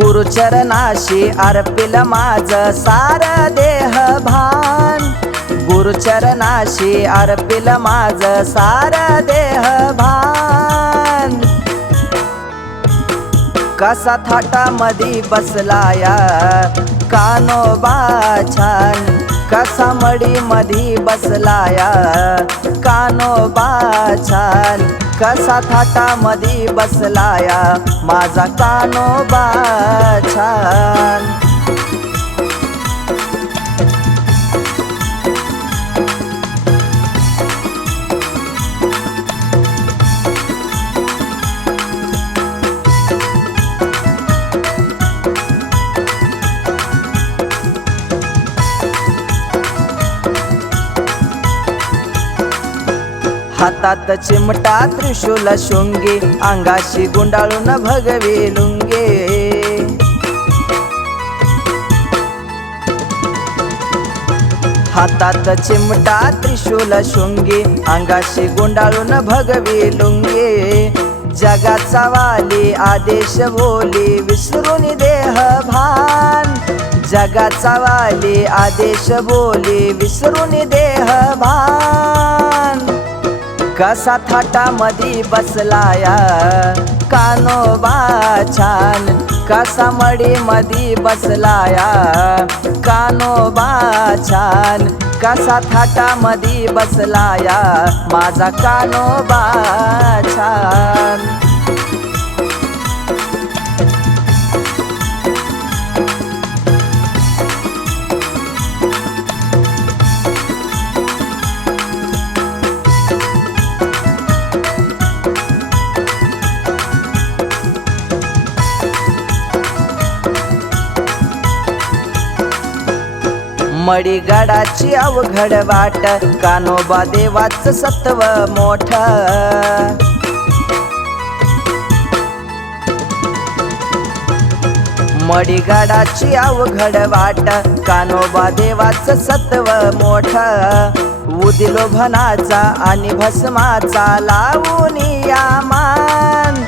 गुरुचरणाशी April माझ सार देह भान. गुरुचरणाशी अर्पिल माझ सार देह भान. कसा थाटामधी बसलाया कानोबा छान कसा मडी मधी बसलाया कानोबा छान कसा थाटामधी बसलाया? माझा कानोबा छान. हातात चिमटा त्रिशूल शृंगी अंगाशी गुंडाळून भगवी लुंगे. हातात चिमटा त्रिशूल शृंगी अंगाशी गुंडाळून भगवी लुंगे. जगाचा वाली आदेश बोली विसरून देह भान. जगाचा वाली आदेश बोली विसरून देह भान. कसा थाटामधी बसलाया? कानोबा छान कसा मडी बसलाया? कानोबा छान कसा थाटामधी बसलाया? माझा कानोबा छान. मडीगडाची अवघड वाट कानोबा देवाच सत्व मोठ. मडीगाडाची अवघड वाट कानोबा देवाच सत्व मोठ. उदिलो भनाचा आणि भस्माचा लावून या मान.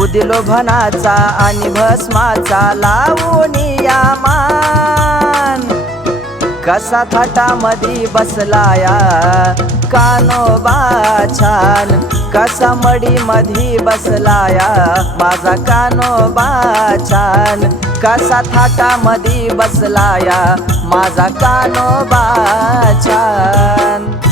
उदिलो भनाचा आणि भस्माचा लावून या मान. कसा थाटामधी बसलाया? कानोबा छान कसा मडी मधी बसलाया? माझा कानोबा छान कसा थाटामधी बसलाया? माझा कानोबा छान.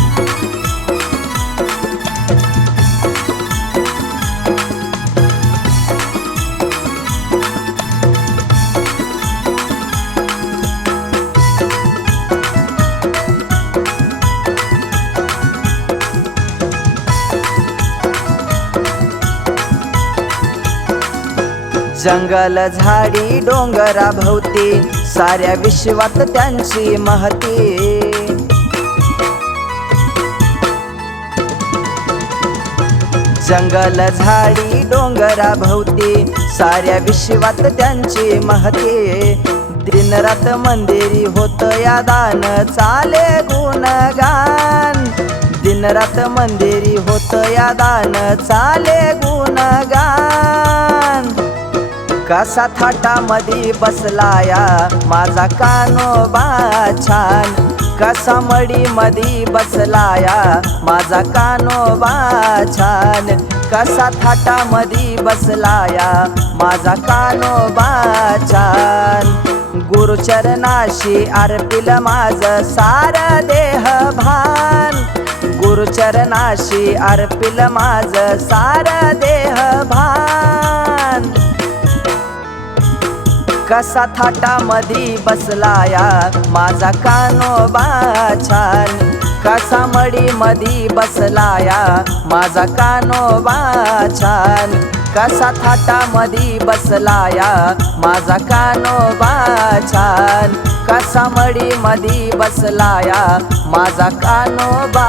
जंगल झाडी डोंगरा भोवती साऱ्या विश्वात त्यांची महती. जंगल झाडी डोंगरा भोवती साऱ्या विश्वात त्यांची महती. दिनरात मंदिरी होत या दान चाले गुणगान. दिनरात मंदिरी होत या दान चाले गुणगान. कसा थाटामध्ये बसलाया. माझा कानोबा छान. कसा मडीमध्ये बसलाया. माझा कानोबा छान. कसा थाटामध्ये बसलाया. माझा कानोबा छान. गुरुचरणाशी अर्पिल माझ सार देह भान. गुरुचरणाशी अर्पिल माझ सार देह कसा थाटामधी बसलाया माझा कानोबा छान कसा मडी मधी बसलाया माझा कानोबा छान कसा थाटामधी बसलाया माझा कानोबा छान कसा मडी मधी बसलाया माझा कानोबा